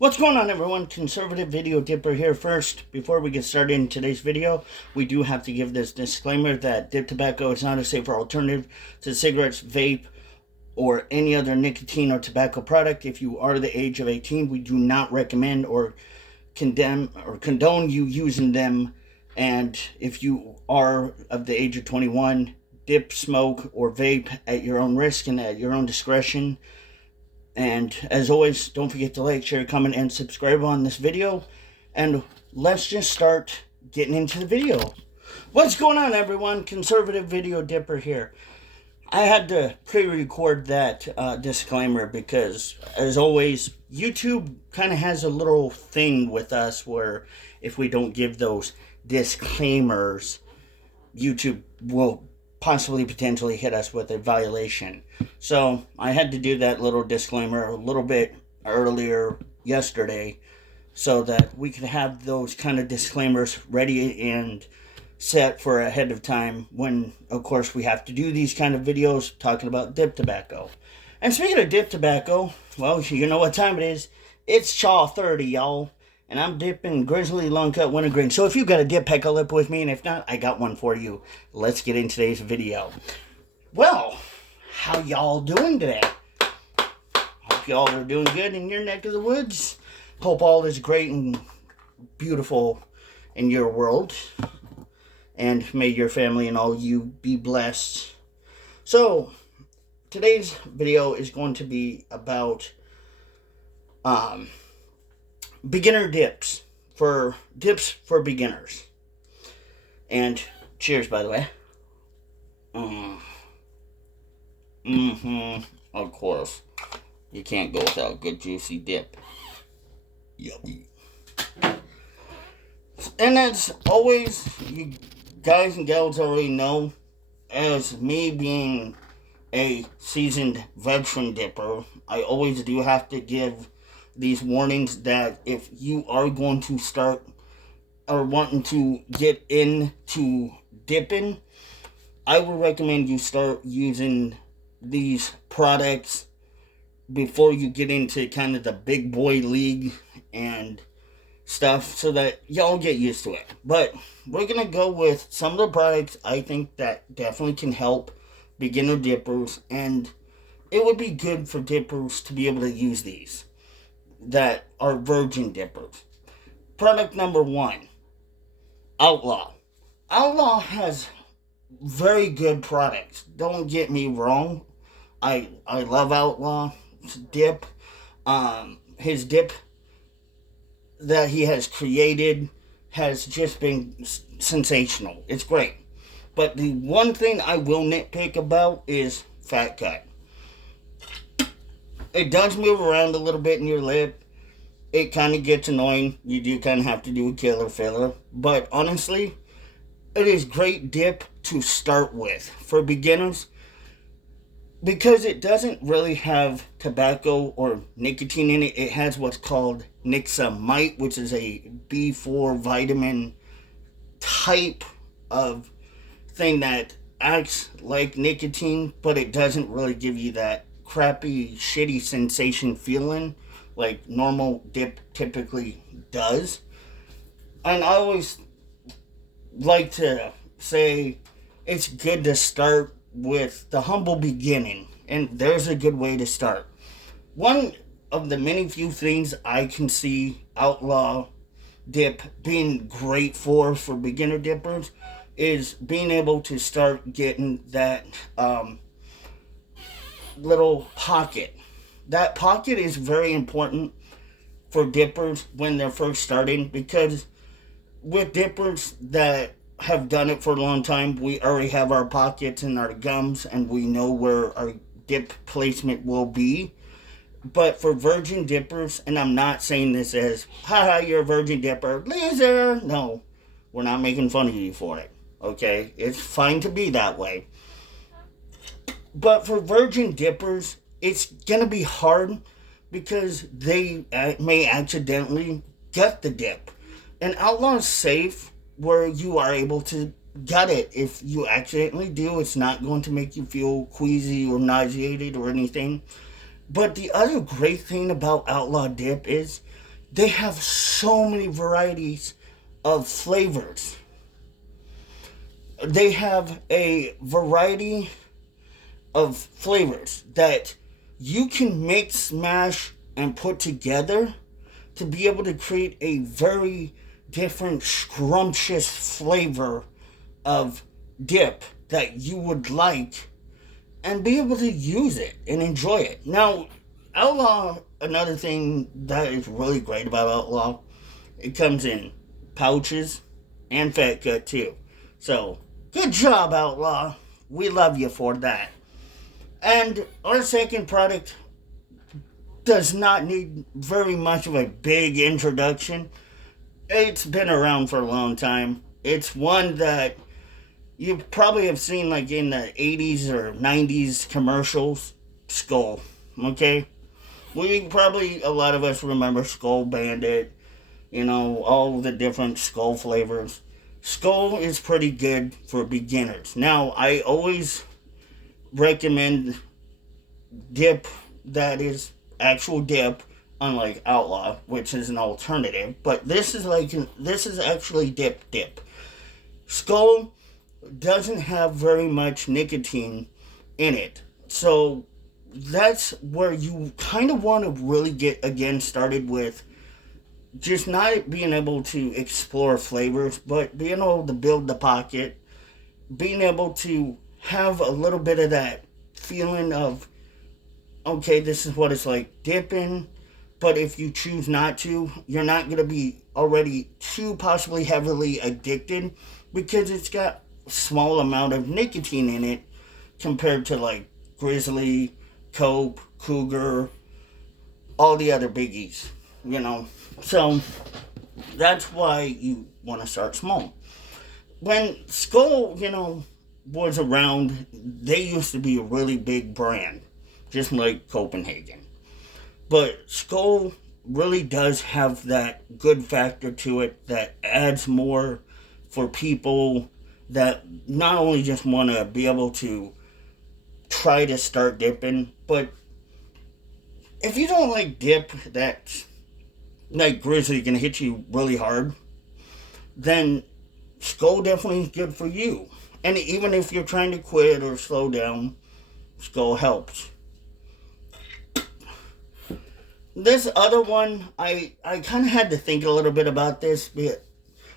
What's going on, everyone? Conservative Video Dipper here. First, before we get started in today's video, we do have to give this disclaimer that dip tobacco is not a safer alternative to cigarettes, vape, or any other nicotine or tobacco product. If you are the age of 18, we do not recommend or condone you using them. And if you are of the age of 21, dip, smoke, or vape at your own risk and at your own discretion. And as always, don't forget to like, share, comment, and subscribe on this video. And let's just start getting into the video. What's going on, everyone? Conservative Video Dipper here. I had to pre-record that disclaimer because, as always, YouTube kind of has a little thing with us where if we don't give those disclaimers, YouTube will possibly potentially hit us with a violation. So I had to do that little disclaimer a little bit earlier yesterday so that we could have those kind of disclaimers ready and set for ahead of time when, of course, we have to do these kind of videos talking about dip tobacco. And speaking of dip tobacco, well, you know what time it is. It's Chaw 30, y'all. And I'm dipping Grizzly Long Cut Wintergreen. So if you got a dip, heck a lip with me. And if not, I got one for you. Let's get in today's video. Well, how y'all doing today? Hope y'all are doing good in your neck of the woods. Hope all is great and beautiful in your world. And may your family and all you be blessed. So, today's video is going to be about beginner dips for beginners. And cheers, by the way. Of course. You can't go without a good juicy dip. Yummy. And as always, you guys and gals already know, as me being a seasoned veteran dipper, I always do have to give these warnings that if you are going to start or wanting to get into dipping, I would recommend you start using these products before you get into kind of the big boy league and stuff so that y'all get used to it. But we're going to go with some of the products I think that definitely can help beginner dippers, and it would be good for dippers to be able to use these that are virgin dippers. Product number one, Outlaw. Outlaw has very good products. Don't get me wrong. I love Outlaw's dip. His dip that he has created has just been sensational. It's great. But the one thing I will nitpick about is Fat Cut. It does move around a little bit in your lip. It kind of gets annoying. You do kind of have to do a killer filler. But honestly, it is great dip to start with for beginners because it doesn't really have tobacco or nicotine in it. It has what's called Nixamite, which is a B4 vitamin type of thing that acts like nicotine, but it doesn't really give you that crappy, shitty sensation feeling like normal dip typically does. And I always like to say it's good to start with the humble beginning, and there's a good way to start. One of the many few things I can see Outlaw dip being great for beginner dippers is being able to start getting that little pocket. That pocket is very important for dippers when they're first starting, because with dippers that have done it for a long time, we already have our pockets and our gums and we know where our dip placement will be. But for virgin dippers, and I'm not saying this as, haha, you're a virgin dipper, loser. No, we're not making fun of you for it. Okay? It's fine to be that way. But for virgin dippers, it's going to be hard because they may accidentally gut the dip. And Outlaw is safe where you are able to gut it. If you accidentally do, it's not going to make you feel queasy or nauseated or anything. But the other great thing about Outlaw Dip is They have so many varieties of flavors. They have a variety of flavors that you can mix, mash, and put together to be able to create a very different, scrumptious flavor of dip that you would like and be able to use it and enjoy it. Now, Outlaw, another thing that is really great about Outlaw, it comes in pouches and fat cut too. So, good job, Outlaw. We love you for that. And our second product does not need very much of a big introduction. It's been around for a long time. It's one that you probably have seen like in the 80s or 90s commercials. Skull. Okay? A lot of us remember Skull Bandit. You know, all the different Skull flavors. Skull is pretty good for beginners. Now, I always recommend dip that is actual dip, unlike Outlaw, which is an alternative. But this is actually dip. Skull doesn't have very much nicotine in it, so that's where you kind of want to really get again started with just not being able to explore flavors, but being able to build the pocket, being able to have a little bit of that feeling of, okay, this is what it's like dipping, but if you choose not to, you're not going to be already too possibly heavily addicted because it's got a small amount of nicotine in it compared to like Grizzly, Cope, Cougar, all the other biggies, you know. So that's why you want to start small. When Skull, was around, they used to be a really big brand, just like Copenhagen. But Skull really does have that good factor to it that adds more for people that not only just want to be able to try to start dipping, but if you don't like dip that's like Grizzly can hit you really hard, then Skull definitely is good for you. And even if you're trying to quit or slow down, Skull helps. This other one, I kind of had to think a little bit about this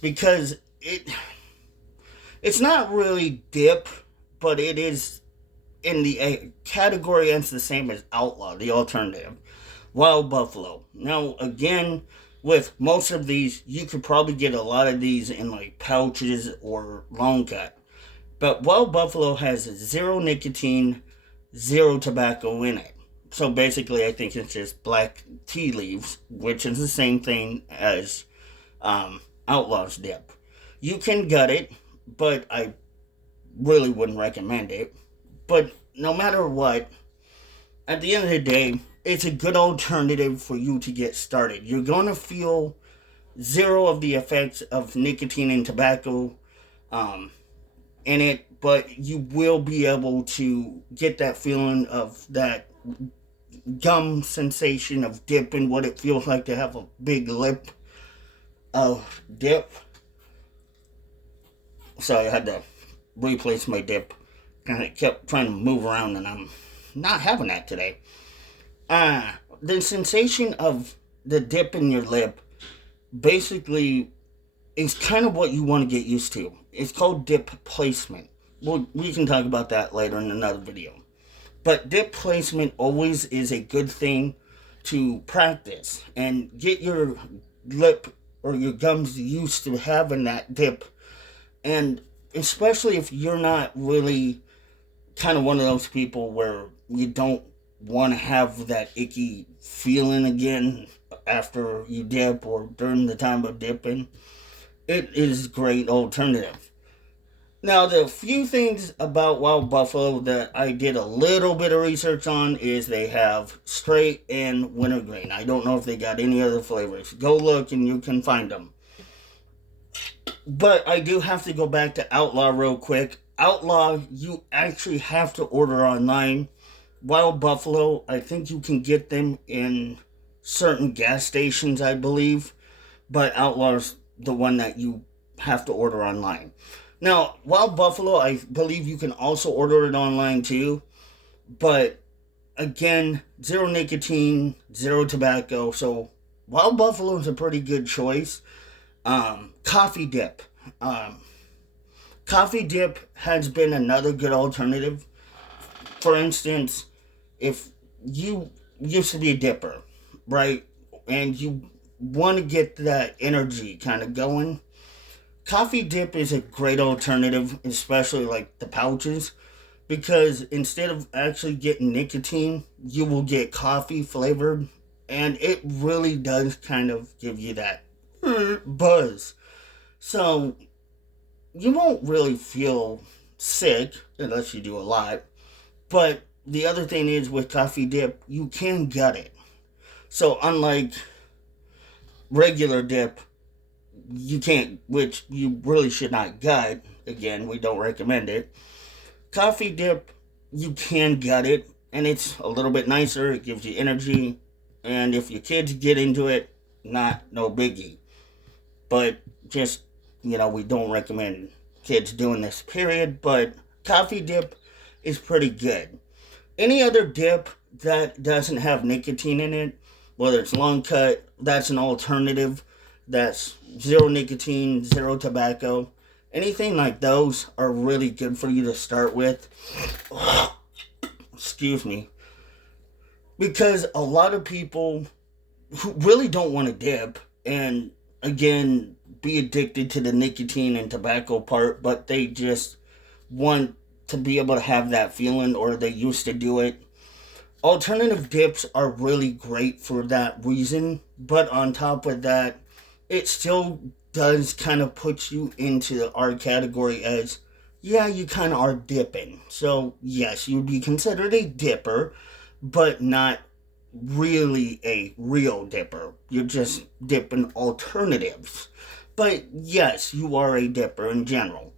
because it's not really dip, but it is in the category it's the same as Outlaw, the alternative. Wild Buffalo. Now, again, with most of these, you could probably get a lot of these in like pouches or long cut. But Wild Buffalo has zero nicotine, zero tobacco in it. So basically, I think it's just black tea leaves, which is the same thing as Outlaw's dip. You can gut it, but I really wouldn't recommend it. But no matter what, at the end of the day, it's a good alternative for you to get started. You're going to feel zero of the effects of nicotine and tobacco in it, but you will be able to get that feeling of that gum sensation of dip and what it feels like to have a big lip of dip. Sorry, I had to replace my dip. And it kept trying to move around and I'm not having that today. The sensation of the dip in your lip basically is kind of what you want to get used to. It's called dip placement. Well, we can talk about that later in another video. But dip placement always is a good thing to practice and get your lip or your gums used to having that dip. And especially if you're not really kind of one of those people where you don't want to have that icky feeling again after you dip or during the time of dipping, it is a great alternative. Now, the few things about Wild Buffalo that I did a little bit of research on is they have straight and wintergreen. I don't know if they got any other flavors. Go look and you can find them. But I do have to go back to Outlaw real quick. Outlaw, you actually have to order online. Wild Buffalo, I think you can get them in certain gas stations, I believe, but Outlaw's the one that you have to order online. Now, Wild Buffalo, I believe you can also order it online too, but again, zero nicotine, zero tobacco, so Wild Buffalo is a pretty good choice. Coffee dip. Um, Coffee dip has been another good alternative. For instance, if you used to be a dipper, right, and you want to get that energy kind of going, coffee dip is a great alternative, especially like the pouches, because instead of actually getting nicotine, you will get coffee flavored, and it really does kind of give you that buzz. So you won't really feel sick unless you do a lot. But the other thing is with coffee dip, you can gut it. So unlike regular dip, you can't, which you really should not gut. Again, we don't recommend it. Coffee dip, you can gut it, and it's a little bit nicer. It gives you energy, and if your kids get into it, no biggie. But just, we don't recommend kids doing this, period. But coffee dip is pretty good. Any other dip that doesn't have nicotine in it, whether it's long cut, that's an alternative. That's zero nicotine, zero tobacco. Anything like those are really good for you to start with. Excuse me. Because a lot of people who really don't want to dip, and again, be addicted to the nicotine and tobacco part, but they just want to be able to have that feeling, or they used to do it. Alternative dips are really great for that reason, but on top of that, it still does kind of put you into our category as, yeah, you kind of are dipping. So, yes, you'd be considered a dipper, but not really a real dipper. You're just dipping alternatives. But yes, you are a dipper in general.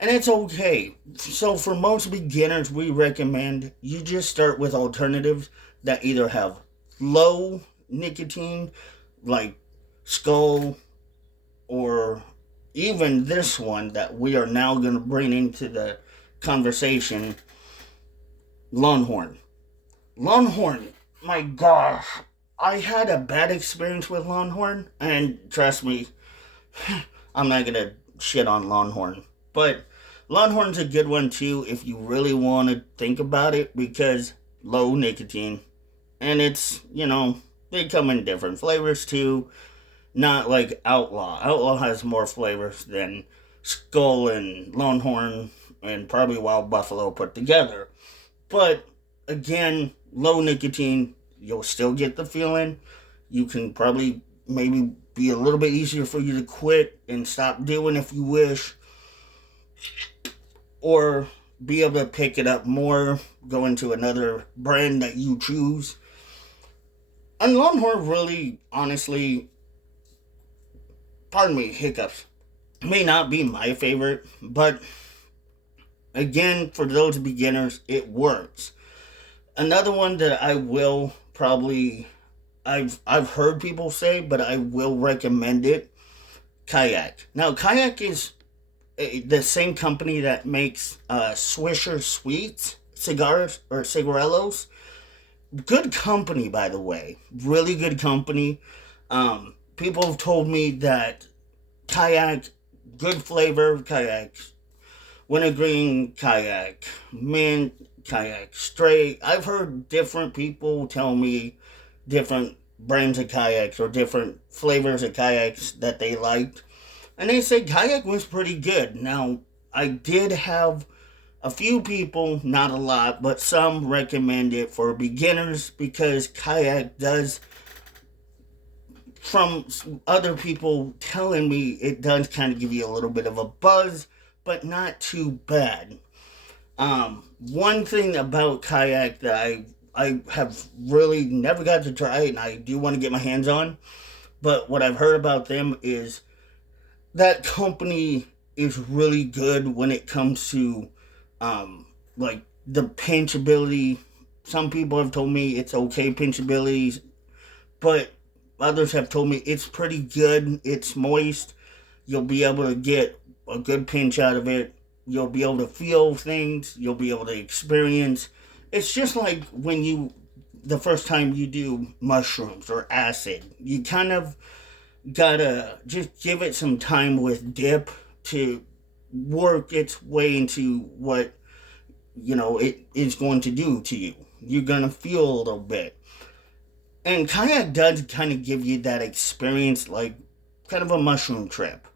And it's okay. So for most beginners, we recommend you just start with alternatives that either have low nicotine, like Skull, or even this one that we are now going to bring into the conversation, Longhorn. Longhorn, my gosh, I had a bad experience with Longhorn, and trust me, I'm not going to shit on Longhorn. But Longhorn's a good one too if you really want to think about it, because low nicotine. And it's, they come in different flavors too. Not like Outlaw. Outlaw has more flavors than Skull and Longhorn and probably Wild Buffalo put together. But again, low nicotine, you'll still get the feeling. You can probably maybe be a little bit easier for you to quit and stop doing if you wish, or be able to pick it up more, go into another brand that you choose. And Longhorn really, honestly, pardon me, hiccups, may not be my favorite, but again, for those beginners, it works. Another one that I will probably, I've heard people say, but I will recommend it, Kayak. Now, Kayak is the same company that makes Swisher Sweets cigars, or cigarillos. Good company, by the way. Really good company. People have told me that Kayak, good flavor, Kayak wintergreen, Kayak mint, Kayak straight. I've heard different people tell me different brands of kayaks or different flavors of kayaks that they liked. And they said Kayak was pretty good. Now, I did have a few people, not a lot, but some recommend it for beginners, because Kayak does, from other people telling me, it does kind of give you a little bit of a buzz, but not too bad. One thing about Kayak that I have really never got to try, and I do want to get my hands on, but what I've heard about them is that company is really good when it comes to like the pinchability. Some people have told me it's okay pinchability, but others have told me it's pretty good. It's moist. You'll be able to get a good pinch out of it. You'll be able to feel things. You'll be able to experience. It's just like when the first time you do mushrooms or acid, you kind of gotta just give it some time with dip to work its way into what it is going to do to you. You're gonna feel a little bit, and kayak does kind of give you that experience, like kind of a mushroom trip.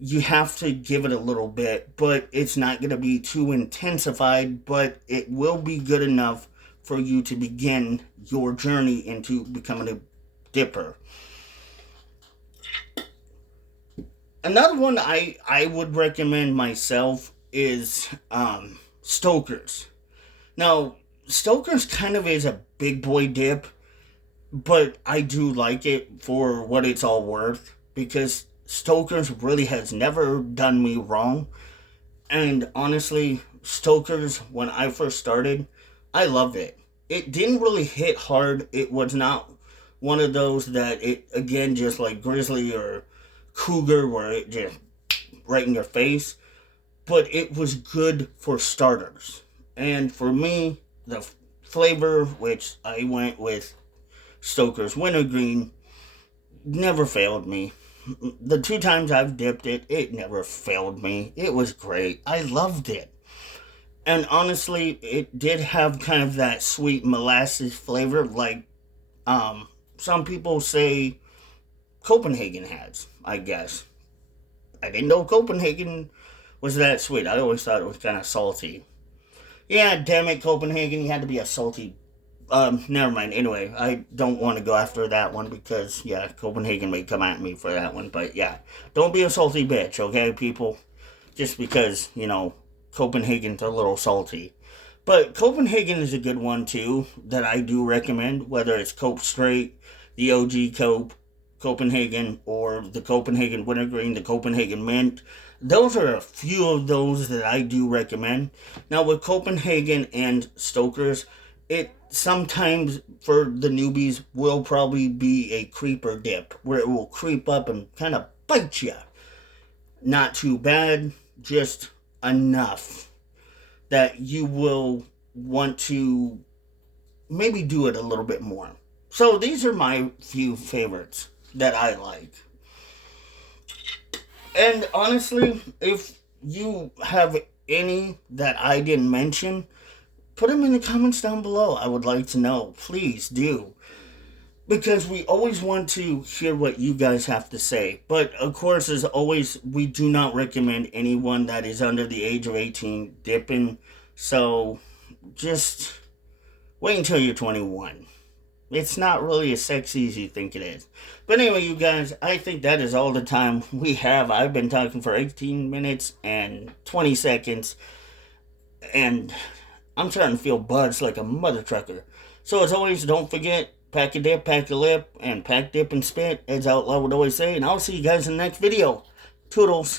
You have to give it a little bit, but it's not going to be too intensified, but it will be good enough for you to begin your journey into becoming a dipper. Another one I would recommend myself is Stoker's. Now, Stoker's kind of is a big boy dip, but I do like it for what it's all worth, because Stoker's really has never done me wrong. And honestly, Stoker's, when I first started, I loved it. It didn't really hit hard. It was not one of those that it, again, just like Grizzly or Cougar, where it just right in your face. But it was good for starters. And for me, the flavor, which I went with Stoker's Wintergreen, never failed me. The 2 times I've dipped it, it never failed me. It was great. I loved it. And honestly, it did have kind of that sweet molasses flavor, like some people say Copenhagen has, I guess. I didn't know Copenhagen was that sweet. I always thought it was kind of salty. Yeah, damn it, Copenhagen, you had to be a salty. Never mind. Anyway, I don't want to go after that one because, yeah, Copenhagen may come at me for that one. But, yeah, don't be a salty bitch, okay, people? Just because, Copenhagen's a little salty. But Copenhagen is a good one, too, that I do recommend, whether it's Cope Straight, the OG Cope, Copenhagen, or the Copenhagen Wintergreen, the Copenhagen Mint. Those are a few of those that I do recommend. Now, with Copenhagen and Stoker's, it sometimes, for the newbies, will probably be a creeper dip, where it will creep up and kind of bite you. Not too bad, just enough that you will want to maybe do it a little bit more. So these are my few favorites that I like. And honestly, if you have any that I didn't mention, put them in the comments down below. I would like to know. Please do. Because we always want to hear what you guys have to say. But, of course, as always, we do not recommend anyone that is under the age of 18 dipping. So, just wait until you're 21. It's not really as sexy as you think it is. But anyway, you guys, I think that is all the time we have. I've been talking for 18 minutes and 20 seconds. And I'm starting to feel buzzed like a mother trucker. So as always, don't forget, pack a dip, pack a lip, and pack, dip, and spit, as Outlaw would always say. And I'll see you guys in the next video. Toodles.